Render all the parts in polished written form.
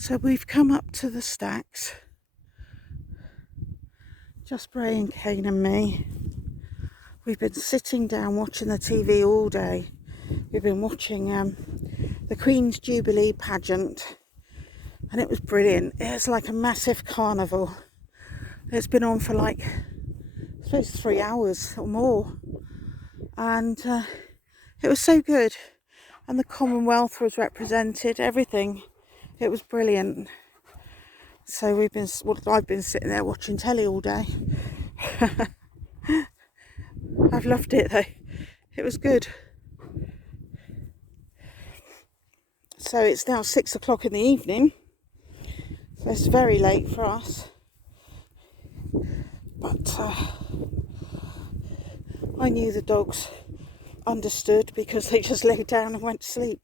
So we've come up to the stacks, just Brea and Kane and me. We've been sitting down watching the TV all day. We've been watching the Queen's Jubilee pageant, and it was brilliant. It was like a massive carnival. It's been on for like, I suppose, 3 hours or more, and it was so good. And the Commonwealth was represented, everything. It was brilliant. So I've been sitting there watching telly all day. I've loved it though. It was good. So it's now 6 o'clock in the evening. So it's very late for us. But I knew the dogs understood because they just lay down and went to sleep.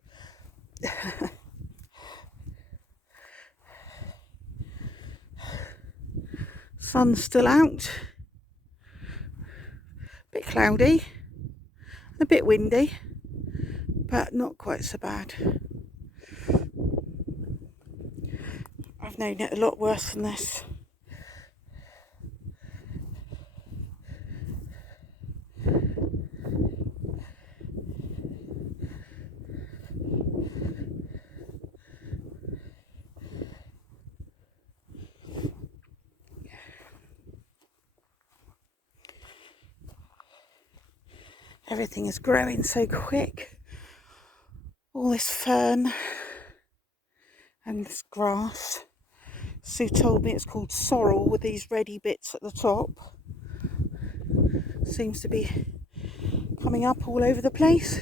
Sun's still out. A bit cloudy. A bit windy. But not quite so bad. I've known it a lot worse than this. Everything is growing so quick. All this fern and this grass. Sue told me it's called sorrel with these reddy bits at the top. Seems to be coming up all over the place.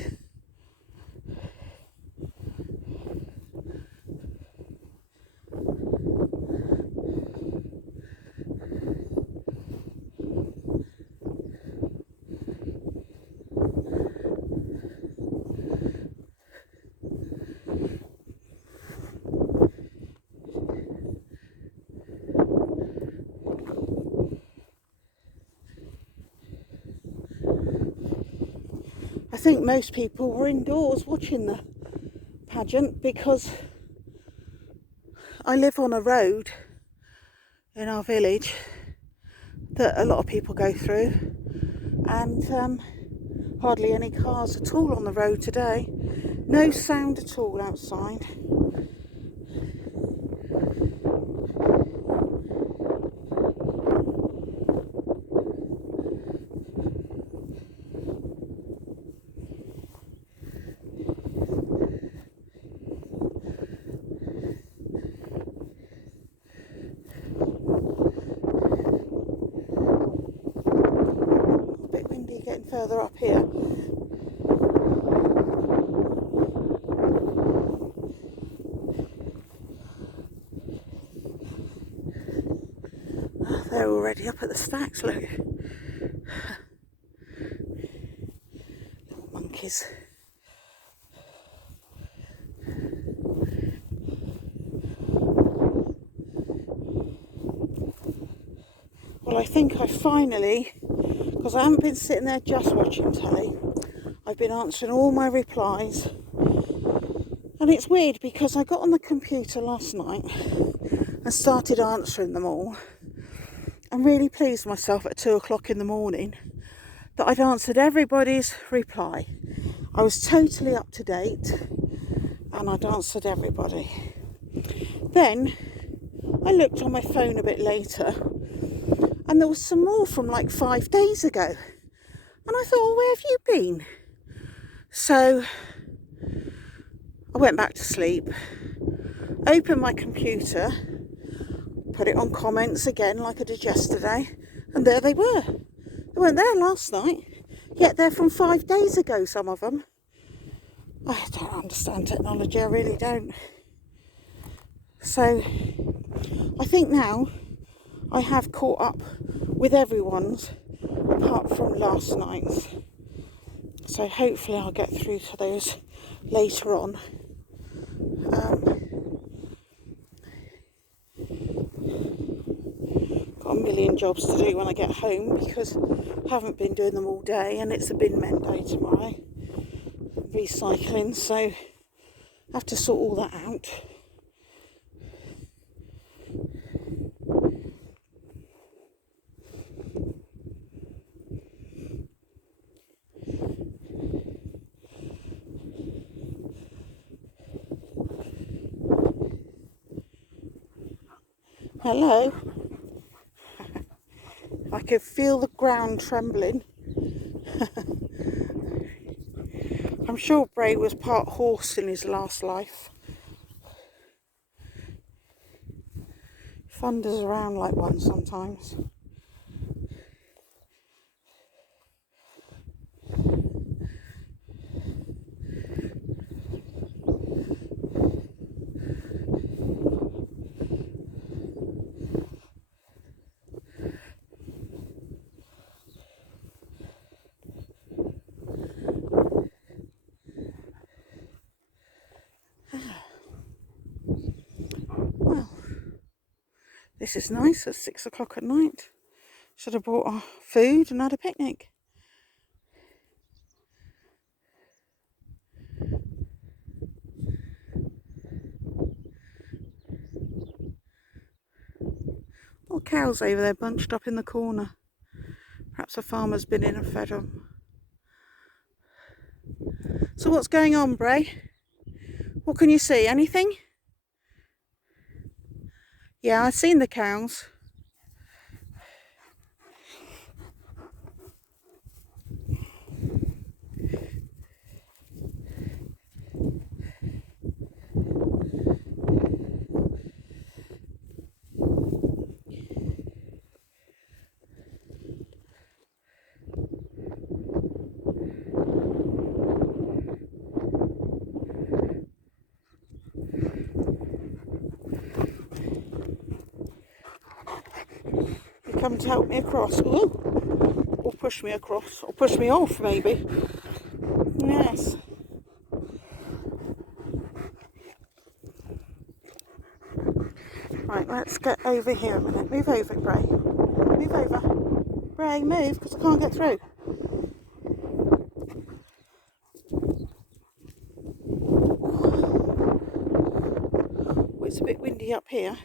I think most people were indoors watching the pageant because I live on a road in our village that a lot of people go through, and hardly any cars at all on the road today. No sound at all outside. Getting further up here. Oh, they're already up at the stacks, look. Little monkeys. Well, I think I finally, because I haven't been sitting there just watching telly, I've been answering all my replies. And it's weird because I got on the computer last night and started answering them all. I'm really pleased myself at 2 o'clock in the morning that I'd answered everybody's reply. I was totally up to date and I'd answered everybody. Then I looked on my phone a bit later and there was some more from like 5 days ago. And I thought, well, where have you been? So I went back to sleep, opened my computer, put it on comments again like I did yesterday, and there they were. They weren't there last night, yet they're from 5 days ago, some of them. I don't understand technology, I really don't. So I think now I have caught up with everyone's apart from last night's. So hopefully I'll get through to those later on. Got a million jobs to do when I get home because I haven't been doing them all day, and it's a bin men day tomorrow. Recycling, so I have to sort all that out. Hello. I could feel the ground trembling. I'm sure Brea was part horse in his last life. Thunders around like one sometimes. Well, this is nice at 6 o'clock at night. Should have brought our food and had a picnic. All cows over there bunched up in the corner. Perhaps a farmer's been in and fed them. So what's going on, Brea? What can you see? Anything? Yeah, I've seen the cows. You come to help me across. Ooh. Or push me across. Or push me off, maybe. Yes. Right, let's get over here a minute. Move over, Brea. Move over. Brea, move, because I can't get through. Oh, it's a bit windy up here.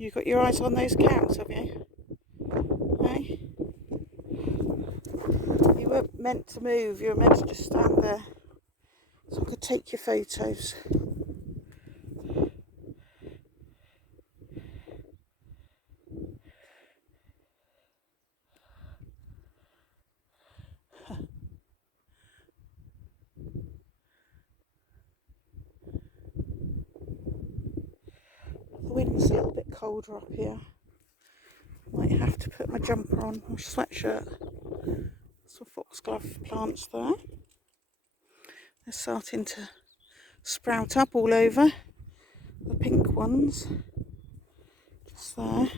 You got your eyes on those cows, have you? Hey? You weren't meant to move, you were meant to just stand there so I could take your photos. The wind's a little bit colder up here. Might have to put my jumper on, my sweatshirt. Some foxglove plants there. They're starting to sprout up all over. The pink ones. Just there.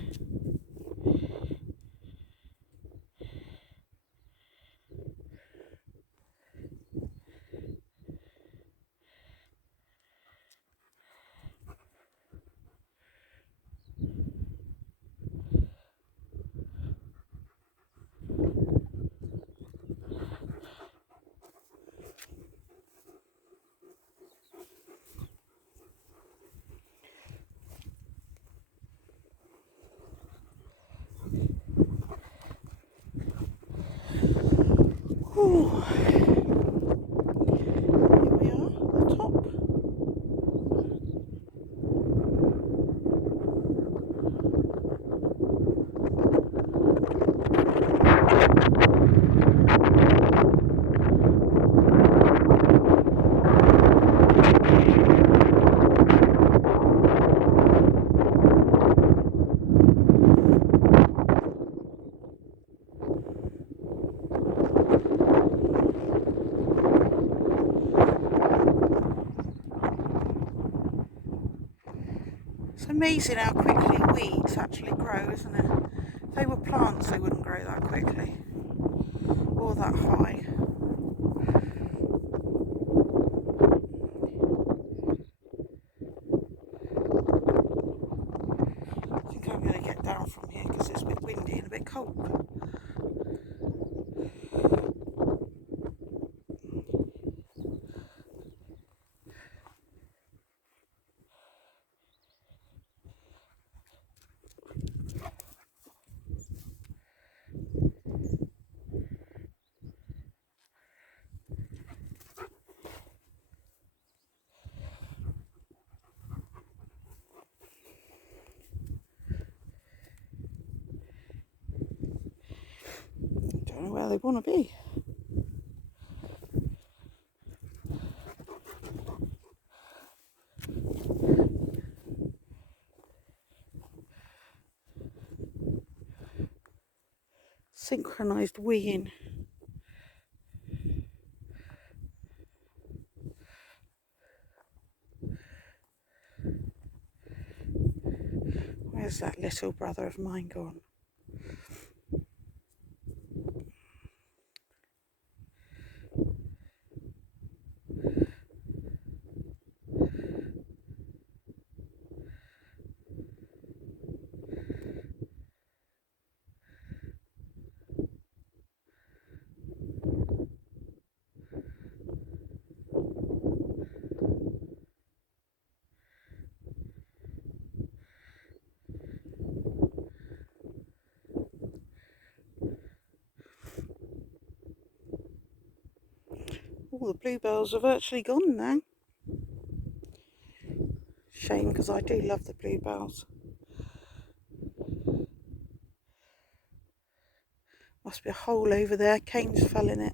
Ooh. Here we are, the top. It's amazing how quickly weeds actually grow, isn't it? If they were plants, they wouldn't grow that quickly or that high. I think I'm going to get down from here because it's a bit windy and a bit cold. where they want to be. Synchronized weeing. Where's that little brother of mine gone? All the bluebells are virtually gone now. Shame, because I do love the bluebells. Must be a hole over there. Kane's fell in it.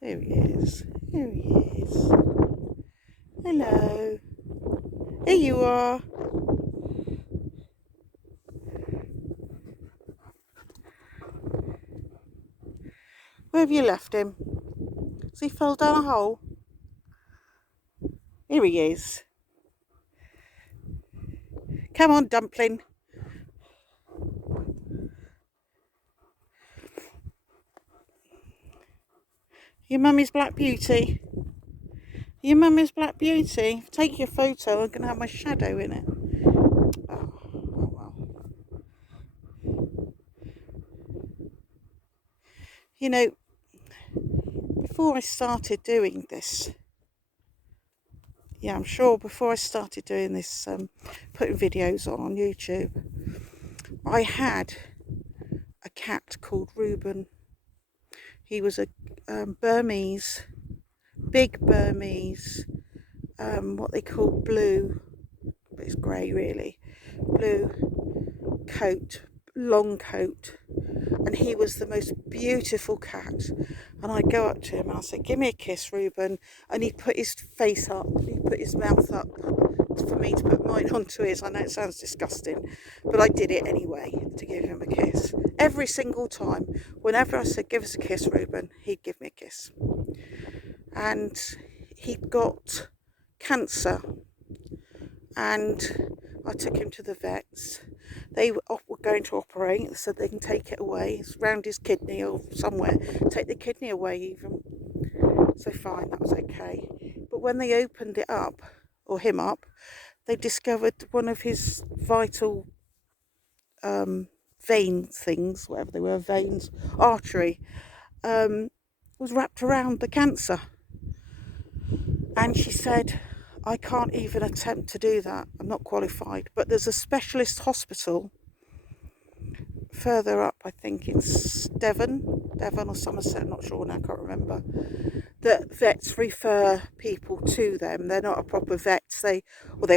Here he is. Here he is. Hello. Here you are. Where have you left him? Has he fell down a hole? Here he is. Come on, dumpling. Your mummy's Black Beauty. Your mummy's Black Beauty. Take your photo. I'm going to have my shadow in it. Oh well. You know, before I started doing this, I'm sure before I started doing this, putting videos on YouTube, I had a cat called Reuben. He was a Burmese, big Burmese, what they call blue, but it's grey really, blue coat, long coat, and he was the most beautiful cat. And I'd go up to him and I'd say, "Give me a kiss, Reuben," and he'd put his face up, he'd put his mouth up for me to put mine onto his. I know it sounds disgusting, but I did it anyway to give him a kiss. Every single time, whenever I said, "Give us a kiss, Reuben," he'd give me a kiss. And he'd got cancer, and I took him to the vets. They were going to operate. They said they can take it away. It's round his kidney or somewhere. Take the kidney away even. So fine, that was okay. But when they opened it up, or him up, they discovered one of his vital vein things, whatever they were, veins, artery, was wrapped around the cancer. And she said, "I can't even attempt to do that. I'm not qualified." But there's a specialist hospital further up, I think it's Devon or Somerset, I'm not sure now, I can't remember, that vets refer people to them. They're not a proper vets. They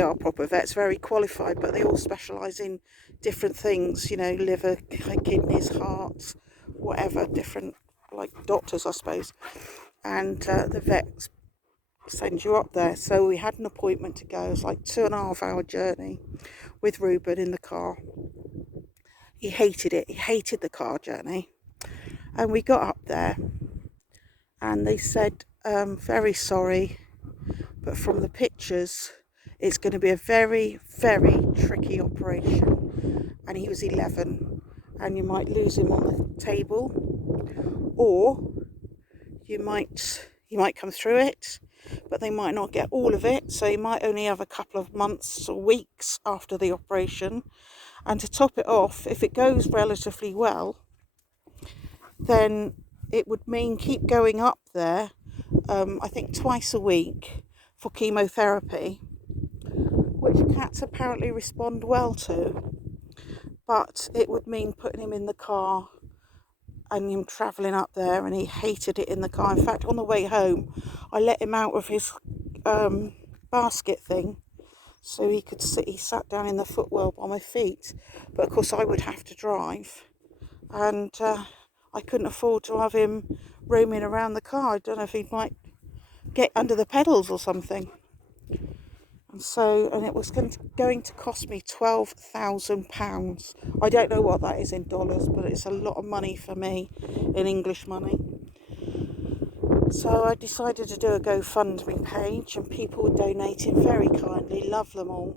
are proper vets, very qualified, but they all specialise in different things, liver, kidneys, hearts, whatever, different, like doctors, I suppose. And the vets send you up there. So we had an appointment to go. It was like 2.5 hour journey with Reuben in the car. He hated it. He hated the car journey. And we got up there and they said, "Very sorry, but from the pictures, it's going to be a very, very tricky operation." And he was 11, and you might lose him on the table, or you might come through it, but they might not get all of it, so you might only have a couple of months or weeks after the operation. And to top it off, if it goes relatively well, then it would mean keep going up there, I think twice a week for chemotherapy, which cats apparently respond well to. But it would mean putting him in the car and him travelling up there, and he hated it in the car. In fact, on the way home, I let him out of his basket thing so he could sit. He sat down in the footwell by my feet, but of course I would have to drive, and I couldn't afford to have him roaming around the car. I don't know if he might get under the pedals or something. And it was going to cost me £12,000. I don't know what that is in dollars, but it's a lot of money for me in English money. So I decided to do a GoFundMe page, and people were donating very kindly, love them all.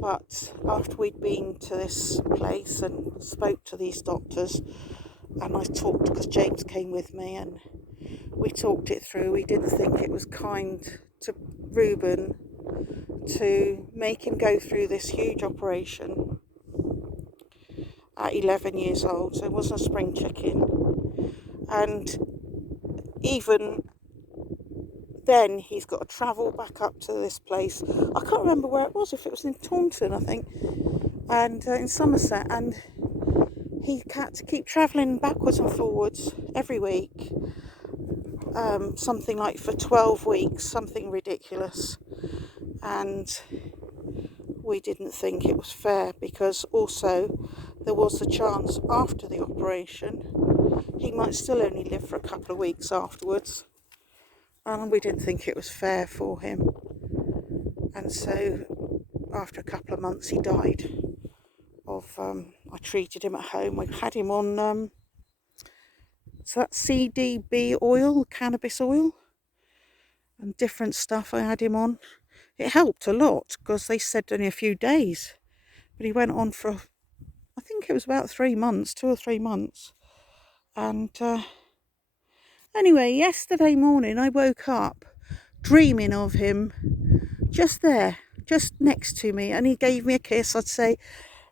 But after we'd been to this place and spoke to these doctors, and I talked, because James came with me, and we talked it through, we didn't think it was kind to Reuben to make him go through this huge operation at 11 years old. So it wasn't a spring chicken. And even then, he's got to travel back up to this place. I can't remember where it was, if it was in Taunton, I think, and in Somerset. And he had to keep travelling backwards and forwards every week, something like for 12 weeks, something ridiculous. And we didn't think it was fair, because also there was the chance after the operation he might still only live for a couple of weeks afterwards, and we didn't think it was fair for him. And so after a couple of months he died of I treated him at home. I had him on so that's CDB oil, cannabis oil, and different stuff I had him on. It helped a lot, because they said only a few days, but he went on for, I think it was about 3 months, 2 or 3 months. And anyway, yesterday morning I woke up dreaming of him just there, just next to me, and he gave me a kiss. I'd say,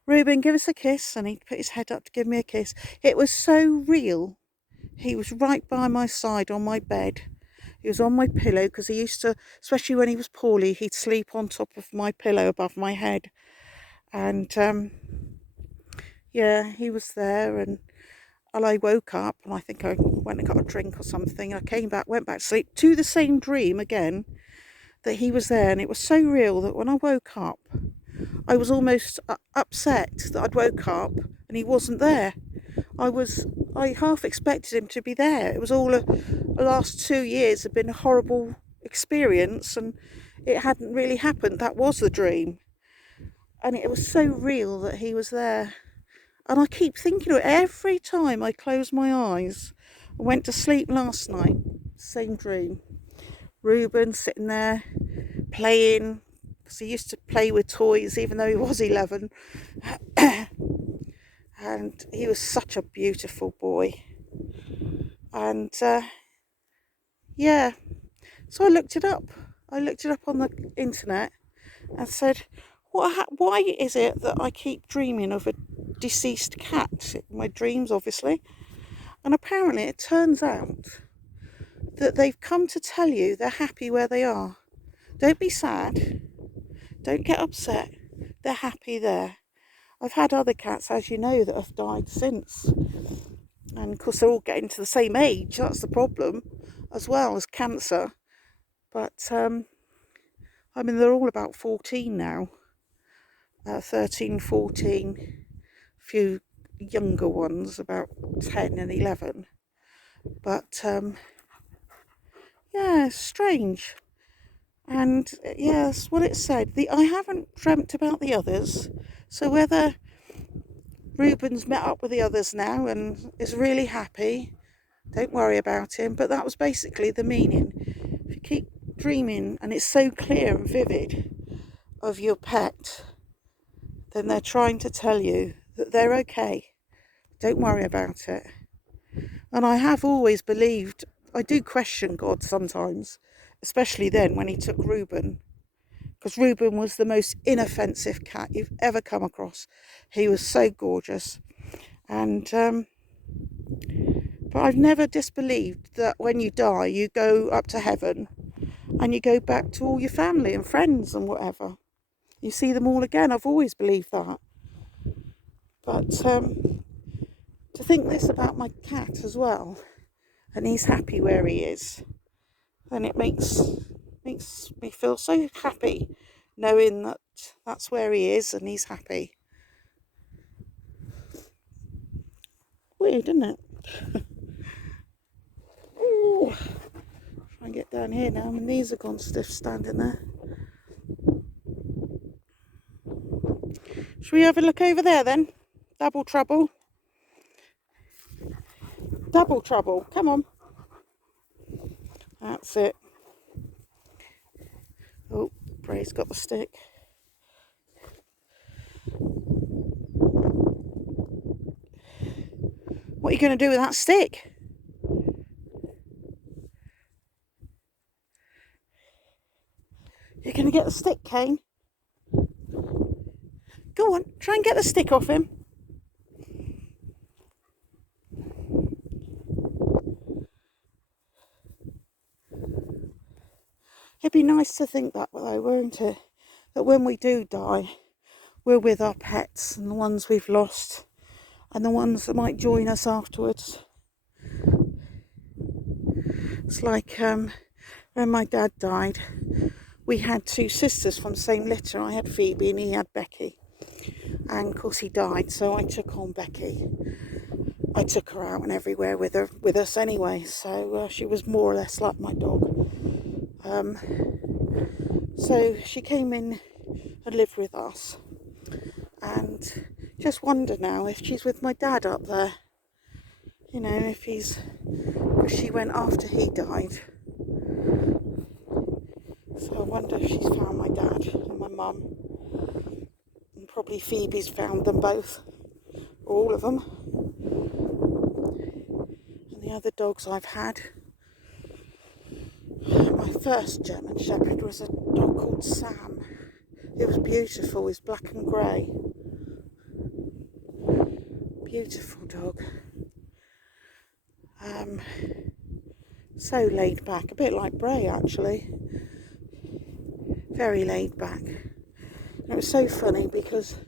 Reuben, give us a kiss, and he'd put his head up to give me a kiss. It was so real. He was right by my side on my bed. He was on my pillow, because he used to, especially when he was poorly, he'd sleep on top of my pillow above my head. And yeah, he was there, and I woke up, and I think I went and got a drink or something. I came back, went back to sleep, to the same dream again, that he was there. And it was so real that when I woke up, I was almost upset that I'd woke up and he wasn't there. I half expected him to be there. It was all the last 2 years had been a horrible experience, and it hadn't really happened. That was the dream. And it was so real that he was there. And I keep thinking of it every time I close my eyes. I went to sleep last night, same dream. Reuben sitting there playing, because he used to play with toys even though he was 11. And he was such a beautiful boy. And yeah, so I looked it up. I looked it up on the internet and said, why is it that I keep dreaming of a deceased cat in my dreams, obviously? And apparently it turns out that they've come to tell you they're happy where they are. Don't be sad. Don't get upset. They're happy there. I've had other cats, as you know, that have died since. And of course they're all getting to the same age. That's the problem, as well as cancer. But I mean, they're all about 14 now. 13, 14. A few younger ones, about 10 and 11. But yeah, strange. And yeah, that's what it said. I haven't dreamt about the others. So whether Reuben's met up with the others now and is really happy, don't worry about him. But that was basically the meaning. If you keep dreaming and it's so clear and vivid of your pet, then they're trying to tell you that they're okay. Don't worry about it. And I have always believed, I do question God sometimes, especially then when he took Reuben, because Reuben was the most inoffensive cat you've ever come across. He was so gorgeous. And but I've never disbelieved that when you die you go up to heaven and you go back to all your family and friends and whatever. You see them all again. I've always believed that. But to think this about my cat as well, and he's happy where he is, then it makes me feel so happy knowing that that's where he is and he's happy. Weird, isn't it? Ooh. Try and get down here now. My knees have gone stiff standing there. Should we have a look over there then? Double trouble. Double trouble. Come on. That's it. Oh, Brea's got the stick. What are you going to do with that stick? You're going to get the stick, Kane? Go on, try and get the stick off him. It'd be nice to think that though, wouldn't it? That when we do die, we're with our pets and the ones we've lost and the ones that might join us afterwards. It's like when my dad died, we had two sisters from the same litter. I had Phoebe and he had Becky. And of course he died, so I took on Becky. I took her out and everywhere with us anyway, so she was more or less like my dog. So she came in and lived with us, and just wonder now if she's with my dad up there. You know, if she went after he died. So I wonder if she's found my dad and my mum. And probably Phoebe's found them both, or all of them. And the other dogs I've had. My first German Shepherd was a dog called Sam. It was beautiful, he's black and grey. Beautiful dog. So laid back, a bit like Brea actually. Very laid back. And it was so funny because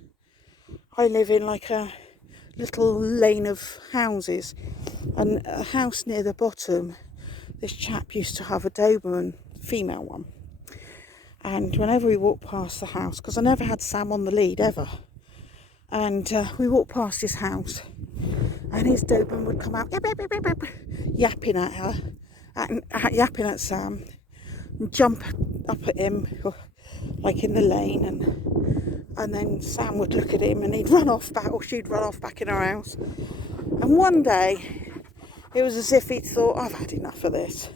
I live in like a little lane of houses, and a house near the bottom, this chap used to have a Doberman, female one. And whenever we walked past the house, because I never had Sam on the lead ever, and we walked past his house, and his Doberman would come out yapping at her, yapping at Sam, and jump up at him, like in the lane, and then Sam would look at him, and he'd run off back, or she'd run off back in her house. And one day, it was as if he'd thought, I've had enough of this.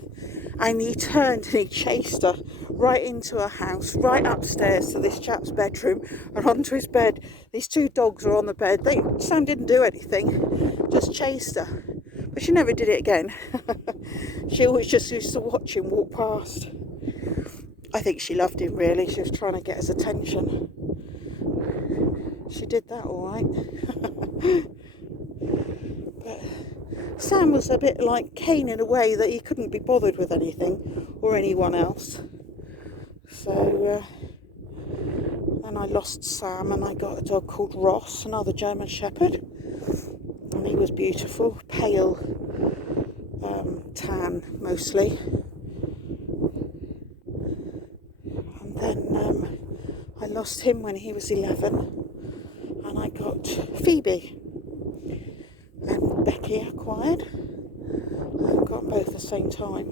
And he turned and he chased her right into her house, right upstairs to this chap's bedroom and onto his bed. These two dogs were on the bed. Sam didn't do anything, just chased her. But she never did it again. She always just used to watch him walk past. I think she loved him really. She was trying to get his attention. She did that all right. But Sam was a bit like Kane in a way that he couldn't be bothered with anything or anyone else. So then I lost Sam and I got a dog called Ross, another German Shepherd. And he was beautiful, pale, tan mostly. And then I lost him when he was 11. And I got Phoebe. And Becky acquired. I got them both at the same time.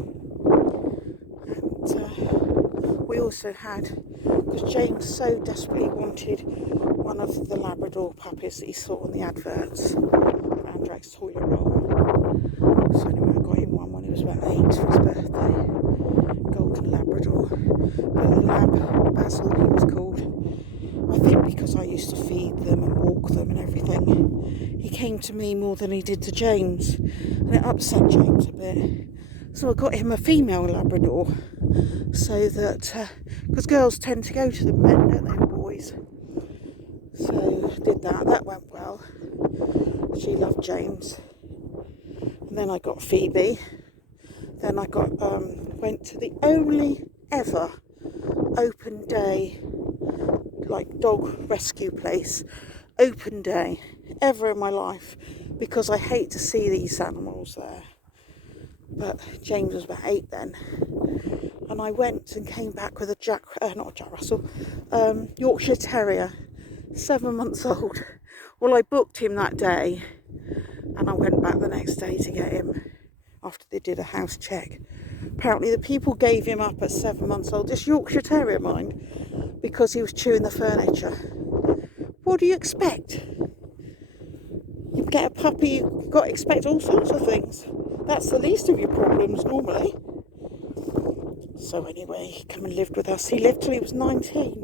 And we also had, because James so desperately wanted one of the Labrador puppies that he saw on the adverts, Andre's toilet roll. So anyway, I got him one when he was about 8 for his birthday. Golden Labrador. But the lab, Basil he was called. I think because I used to feed them and walk them and everything, he came to me more than he did to James, and it upset James a bit. So I got him a female Labrador, so that, because girls tend to go to the men, don't they, boys? So did that, that went well. She loved James. And then I got Phoebe. Then I got, went to the only ever open day, like dog rescue place, open day ever in my life, because I hate to see these animals there. but James was about 8 then. And I went and came back with a not a Jack Russell, Yorkshire Terrier, 7 months old. Well, I booked him that day, and I went back the next day to get him after they did a house check. Apparently the people gave him up at 7 months old, this Yorkshire Terrier, mind, because he was chewing the furniture. What do you expect? You get a puppy, you've got to expect all sorts of things. That's the least of your problems normally. So anyway, he came and lived with us. He lived till he was 19.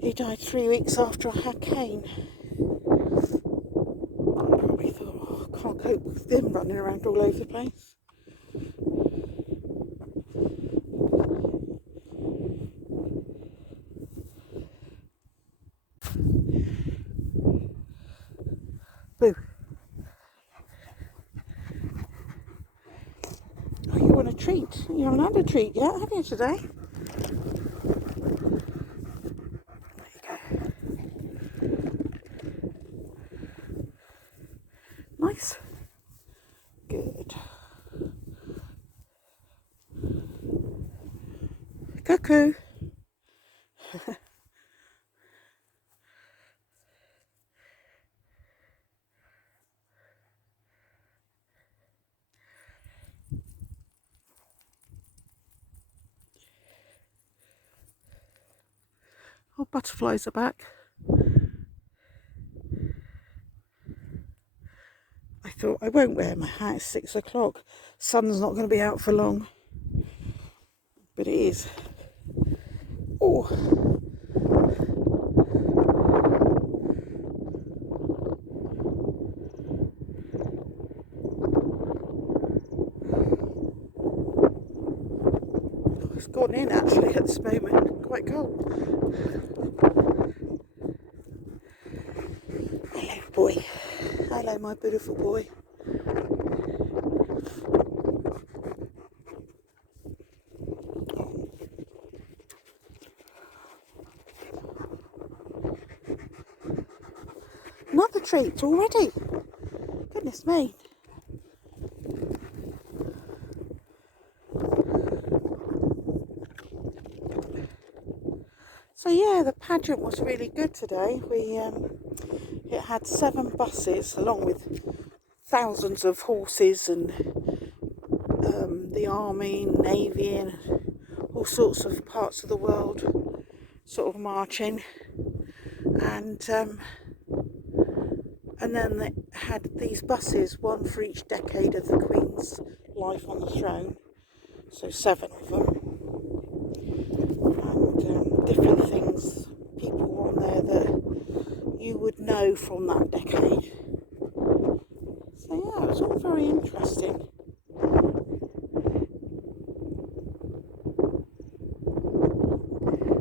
He died 3 weeks after I had Kane. I probably thought, oh, I can't cope with them running around all over the place. Boo. Oh, you want a treat? You haven't had a treat yet, have you, today? There you go. Nice. Good. Cuckoo. Oh, butterflies are back. I thought I won't wear my hat, it's 6 o'clock. Sun's not going to be out for long. But it is. Oh. It's gone in actually at this moment. Quite cold. Hello, boy. Hello, my beautiful boy. Another treat already. Goodness me. So yeah, the pageant was really good today. It had 7 buses along with thousands of horses and the army, navy, and all sorts of parts of the world sort of marching, and then they had these buses, one for each decade of the Queen's life on the throne, so 7 of them, and different things. People were on there that you would know from that decade. So yeah, it was all very interesting.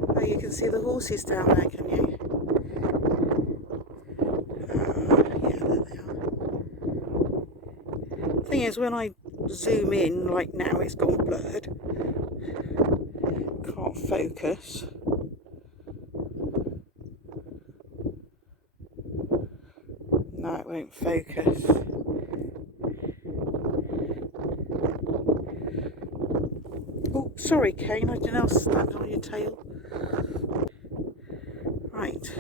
Oh, you can see the horses down there, can you? Yeah, there they are. Thing is, when I zoom in, like now, it's gone blurred. Can't focus. No, it won't focus. Oh, sorry, Kane, I didn't know I was standing on your tail. Right.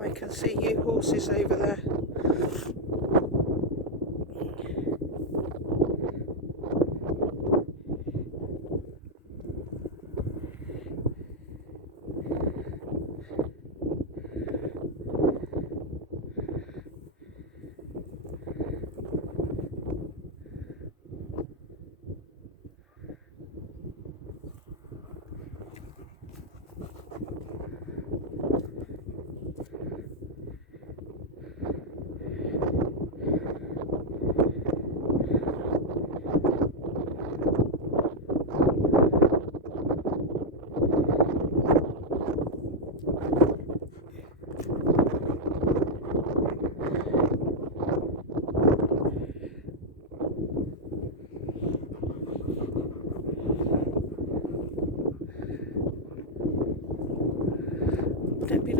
I can see you horses over there.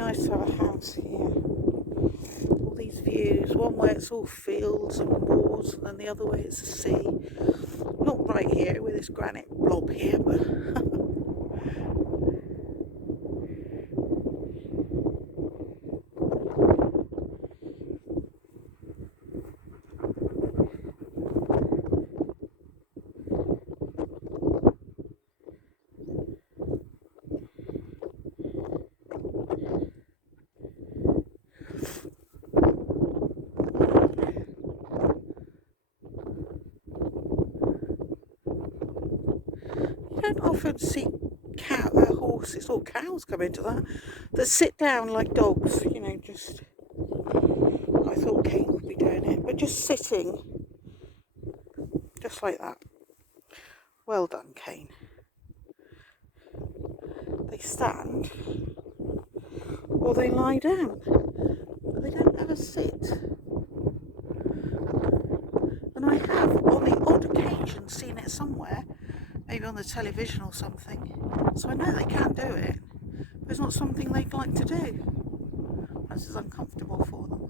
nice to have a house here. All these views, one way it's all fields and moors, and then the other way it's the sea. Not right here with this granite blob here, but you don't often see horses or cows come into that sit down like dogs, you know, just, I thought Kane would be doing it, but just sitting, just like that. Well done, Kane. They stand or they lie down, but they don't ever sit. And I have, on the odd occasion, seen it somewhere, maybe on the television or something, so I know they can do it, but it's not something they'd like to do. This is uncomfortable for them.